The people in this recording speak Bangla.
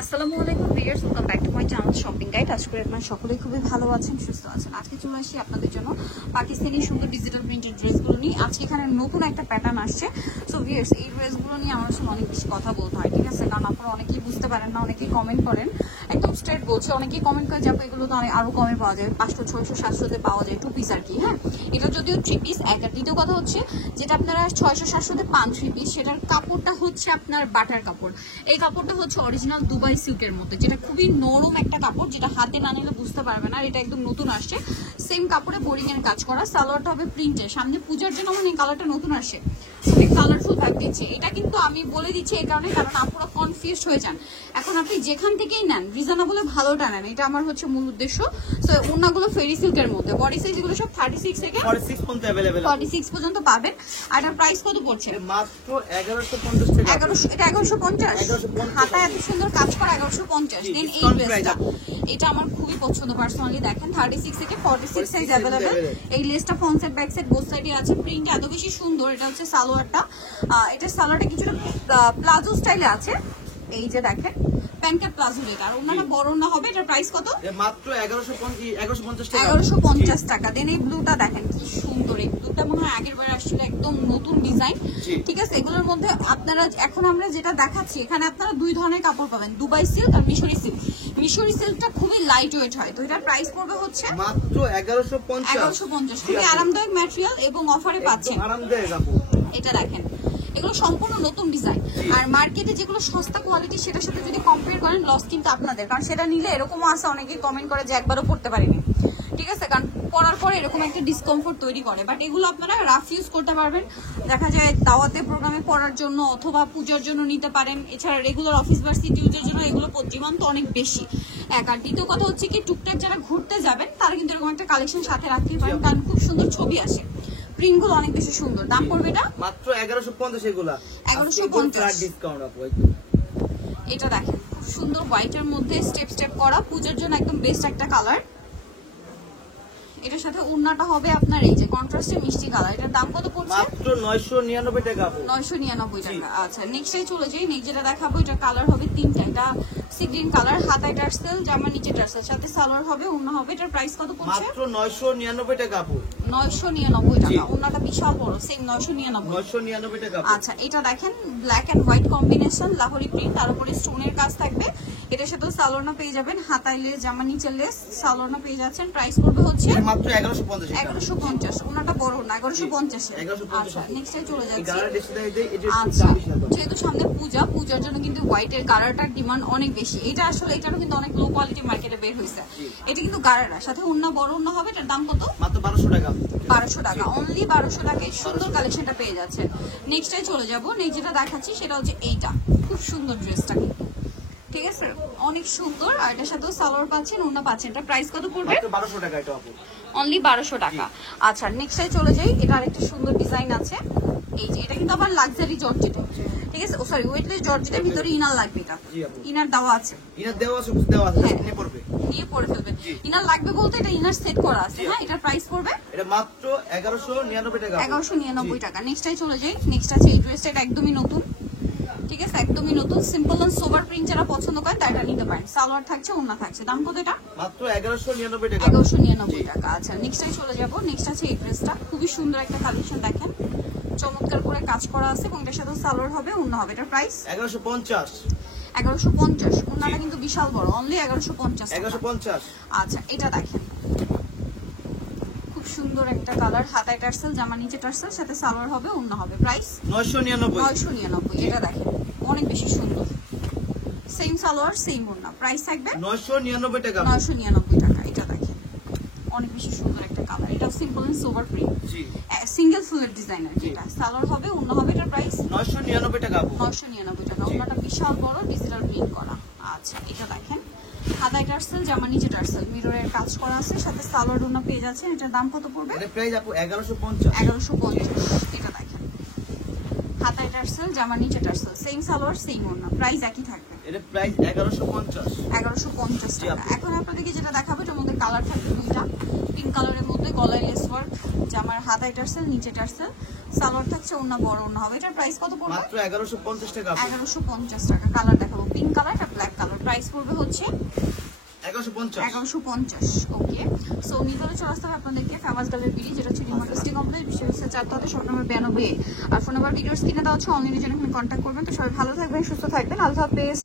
আসসালামু আলাইকুম viewers, welcome back to my channel shopping guide. আশা করি আপনারা সকলেই খুবই ভালো আছেন, সুস্থ আছেন। আজকে চলে আসি আপনাদের জন্য পাকিস্তানি সুন্দর ডিজিটাল প্রিন্টেড ড্রেসগুলো নিয়ে। আজকে এখানে নতুন একটা প্যাটার্ন আসছে। সো ভিউয়ার্স, এই ড্রেসগুলো নিয়ে আমার আসলে অনেক বেশি কথা বলতে হয়, ঠিক আছে? কারণ আপনারা অনেকেই বুঝতে পারেন না, অনেকেই কমেন্ট করেন, একদম স্ট্রেট বলছে, অনেকেই কমেন্ট করে যাবো এগুলো তো অনেক আরো কমে পাওয়া যায়, 500, 600, 700-তে পাওয়া যায় 2 পিস আর কি। হ্যাঁ, এটা যদিও 3 পিস। একটা দ্বিতীয় কথা হচ্ছে যেটা আপনারা 600, 700-তে পান 3 পিস, সেটার কাপড়টা হচ্ছে আপনার বাটার কাপড়। এই কাপড়টা হচ্ছে অরিজিনাল দুবাই সিল্কের মধ্যে, যেটা খুবই নরম একটা কাপড়, যেটা হাতে না নিলে বুঝতে পারবে না। এটা একদম নতুন আসছে, সেম কাপড়ে বোরিং এর কাজ করা। সালোয়ারটা হবে প্রিন্টের। সামনে পূজার জন্য মানে কালারটা নতুন আসে, কালারফুল ভাব দিচ্ছে। এটা কিন্তু আমি বলে দিচ্ছি এই কারণে, কারণ আপুরা কনফিউজ হয়ে যান। এখন আপনি যেখান থেকেই নেন রিজনেবলে ভালোটা নেন, এটা আমার হচ্ছে মূল উদ্দেশ্য। সো ওনাগুলো ফেরি সিল্কের মধ্যে, বডি সাইজ গুলো সব 36 থেকে 46 পর্যন্ত अवेलेबल 46 পর্যন্ত পাবেন। আর এটার প্রাইস কত পড়ছে? মাত্র 1150 টাকা। 1100, এটা 1150। হাতায় এত সুন্দর কাজ করা 1150। দেন এই ড্রেসটা, এটা আমার খুবই পছন্দ পার্সোনালি। দেখেন 36 থেকে 46 সাইজ अवेलेबल। এই লেসটা front side back side both সাইডে আছে। প্রিন্ট এত বেশি সুন্দর। এটা হচ্ছে সালোয়ারটা। এটা সালোয়ারটা কিছুটা প্লাজো স্টাইলে আছে। এই যে দেখেন প্যান্টকাট প্লাজো, এটা আর ওনাটা বড় না হবে। এটার প্রাইস কত? মাত্র 1150 টাকা। 1150 টাকা। দেন এই ব্লুটা দেখেন কি সুন্দর। এই ব্লুটা মনে হয় আগের বার আসছিল, একদম নতুন ডিজাইন, ঠিক আছে? এগুলোর মধ্যে আপনারা এখন আমরা যেটা দেখাচ্ছি, এখানে আপনারা দুই ধরনের কাপড় পাবেন, দুবাই সিল্ক আর মিশরি সিল্ক। মিশরি সিল্কটা খুবই লাইট ওয়েট হয়, তো এটার প্রাইস পড়বে হচ্ছে মাত্র 1150। খুবই আরামদায়ক ম্যাটেরিয়াল এবং অফারে পাচ্ছেন। আরামদায়ক আপু। এটা দেখেন, এগুলো সম্পূর্ণ নতুন ডিজাইন। আর মার্কেটে যেগুলো সস্তা কোয়ালিটি, সেটার সাথে যদি কম্পেয়ার করেন লস কিন্তু আপনাদের, কারণ সেটা নিলে এরকমও আছে অনেকেই কমেন্ট করে যে একবারও পড়তে পারিনি, ঠিক আছে? কারণ পরার পরে এরকম একটা ডিসকমফোর্ট তৈরি করে। বাট এগুলো আপনারা রাফ ইউজ করতে পারবেন, দেখা যায় দাওয়াতে প্রোগ্রামে পরার জন্য অথবা পূজার জন্য নিতে পারেন। এছাড়া রেগুলার অফিস ভার্সিটি ইউজের জন্য এগুলো জীবন তো অনেক বেশি। আর দ্বিতীয় কথা হচ্ছে কি, টুকটাক যারা ঘুরতে যাবেন তারা কিন্তু এরকম একটা কালেকশন সাথে রাখতেই পারেন, কারণ খুব সুন্দর ছবি আসে, প্রিন্টগুলো অনেক বেশি সুন্দর। দাম পড়বে এটা মাত্র 1150। এগুলা 1150 ডিসকাউন্ট আপু। এটা দেখেন খুব সুন্দর হোয়াইটের মধ্যে স্টেপ স্টেপ করা, পূজার জন্য একদম বেস্ট একটা কালার। এটার সাথে ওড়নাটা হবে আপনার এই যে কন্ট্রাস্টে মিষ্টি কালার। এটার দাম কত পড়ছে? মাত্র 999 টাকা আপু। 999 টাকা। আচ্ছা, নেক্সটে চলে যাই। নেক্সট যেটা দেখাবো, এটা কালার হবে তিনটা। এটা সি গ্রিন কালার, হাতায় টার্সেল, জামা নিচে টার্সেল, সাথে সালোয়ার হবে, ওড়না হবে। এটার প্রাইস কত পড়ছে? মাত্র 999 টাকা আপু। 999 টাকা। ওড়নাটা বিশাল বড়, সেম 999। 999 টাকা। আচ্ছা, এটা দেখেন black and white combination, Lahori print, তার উপরে স্টোনের কাজ থাকবে। এটার সাথে সালোয়ারটা পেয়ে যাবেন, হাতায় লেস, জামা নিচে লেস, সালোয়ারটা পেয়ে যাচ্ছেন। প্রাইস পড়বে হচ্ছে মাত্র 1150 টাকা। 1150। ওনাটা বড় না, 1150 এ। আচ্ছা, নেক্সটে চলে যাচ্ছি। আচ্ছা, যেহেতু সামনে পূজা, পূজার জন্য কিন্তু হোয়াইটের গারাটার ডিমান্ড অনেক বেশি। এটা আসলে এটারও কিন্তু অনেক লো কোয়ালিটি মার্কেটে বের হয়েছে। এটা কিন্তু গারারা, সাথে ওন্না বড় ওন্না হবে। এটার দাম কত? মাত্র 1200 টাকা। 1200 টাকা, অনলি 1200 টাকায় সুন্দর কালেকশনটা পেয়ে যাচ্ছে। নেক্সটে চলে যাব। নেক্সট যেটা দেখাচ্ছি সেটা হচ্ছে এইটা, খুব সুন্দর ড্রেসটা, ঠিক আছে? অনেক সুন্দর। আর এটার সাথেও সালোয়ার পাচ্ছেন, ওন্না পাচ্ছেন। এটা প্রাইস কত পড়বে? মাত্র 1200 টাকা এটা আপু। অনলি 1200 টাকা। আচ্ছা, নেক্সটে চলে যাই। এটা আরেকটা সুন্দর ডিজাইন আছে। এই যে এটা কিন্তু আবার লাক্সারি জর্জেট, ঠিক আছে? ও সরি, ওয়েটলেস জর্জেটের ভিতরে ইনার লাগবে। এটা ইনার দেওয়া আছে, ইনার দেওয়া আছে, দেওয়া আছে, নিয়ে পড়বে, নিয়ে পড়ে ফেলবে। ইনার লাগবে বলতে এটা ইনার সেট করা আছে। হ্যাঁ, এটার প্রাইস পড়বে এটা মাত্র 1199 টাকা। 1199 টাকা। নেক্সটে চলে যাই। নেক্সট আছে এই ড্রেসটা, এটা একদমই নতুন, ঠিক আছে? একদমই নতুন, সিম্পল এন্ড সোবার প্রিন্ট যারা পছন্দ করেন তারা নিতে পারেন। সালোয়ার থাকছে, ওড়না থাকছে। দাম কত এটা? মাত্র 1199 টাকা। 1199 টাকা। আচ্ছা, নেক্সটে চলে যাব। নেক্সট আছে এই ড্রেসটা, খুবই সুন্দর একটা কালেকশন। দেখেন চমৎকার করে কাজ করা আছে এবং এটার সাথে সালোয়ার হবে, ওড়না হবে। এটার প্রাইস 1150। 1150। ওড়নাটা কিন্তু বিশাল বড়, অনলি 1150। 1150। আচ্ছা, এটা দেখেন খুব সুন্দর একটা কালার, হাতায় টার্সেল, জামা নিচে টার্সেল, সাথে সালোয়ার হবে, ওড়না হবে। প্রাইস 999। 999। এটা দেখেন অনেক বেশি সুন্দর, সেম সালোয়ার সেম ওড়না। প্রাইস থাকবে 999 টাকা। 999 টাকা। এটা দেখেন অনেক বেশি সুন্দর একটা কালার। এটা সিম্পল এন্ড সোবার প্রিন্ট, জি, সিঙ্গেল ফুলের ডিজাইনার। যেটা সালোয়ার হবে, ওড়না হবে। এটার প্রাইস 999 টাকা। 999 টাকা। ওড়নাটা বিশাল বড়, ডিজিটাল প্রিন্ট করা। আচ্ছা, এটা দেখেন হাতায় টার্সেল, জামা নিচে টার্সেল, মিররের কাজ করা আছে, সাথে সালোয়ার ওড়না পেয়ে যাচ্ছেন। এটার দাম কত পড়বে? এটা প্রাইস আপু 1150। 1150। এটা দেখেন হাতায় টার্সেল, জামা নিচে টার্সেল, সেম সালোয়ার সেম ওড়না। প্রাইস একই থাকবে। এটা প্রাইস 1150। 1150 টাকা। এখন আপনাদেরকে যেটা দেখাবো, এটার মধ্যে কালার থাকবে দুইটা। পিঙ্ক কালারের মধ্যে গলায় লেস ওয়ার্ক, জামার হাতায় টার্সেল, নিচে টার্সেল, সালোয়ার থাকছে, ওড়না বড় ওড়না হবে। এটার প্রাইস কত পড়বে? মাত্র 1150 টাকা। 1150 টাকা। কালার দেখাবো, পিঙ্ক কালার আর ব্ল্যাক কালার। প্রাইস পড়বে হচ্ছে 1150 1150। ওকে, সো মিরপুরে চলে আসতে হবে আপনাদেরকে ফেমাস গার্লের বিডি, যেটা হচ্ছে ডিমার্টসটি কমপ্লেক্স, বিশ্ববিদ্যালয়ের 4 তলাতে, শপ নম্বর 92। আর ফোন নাম্বার ভিডিওর স্ক্রিনে দেওয়া হচ্ছে, অনলাইনে জন্য এখানে কন্ট্যাক্ট করবেন। তো সবাই ভালো থাকবেন, সুস্থ থাকবেন, আল্লাহ হাফেজ।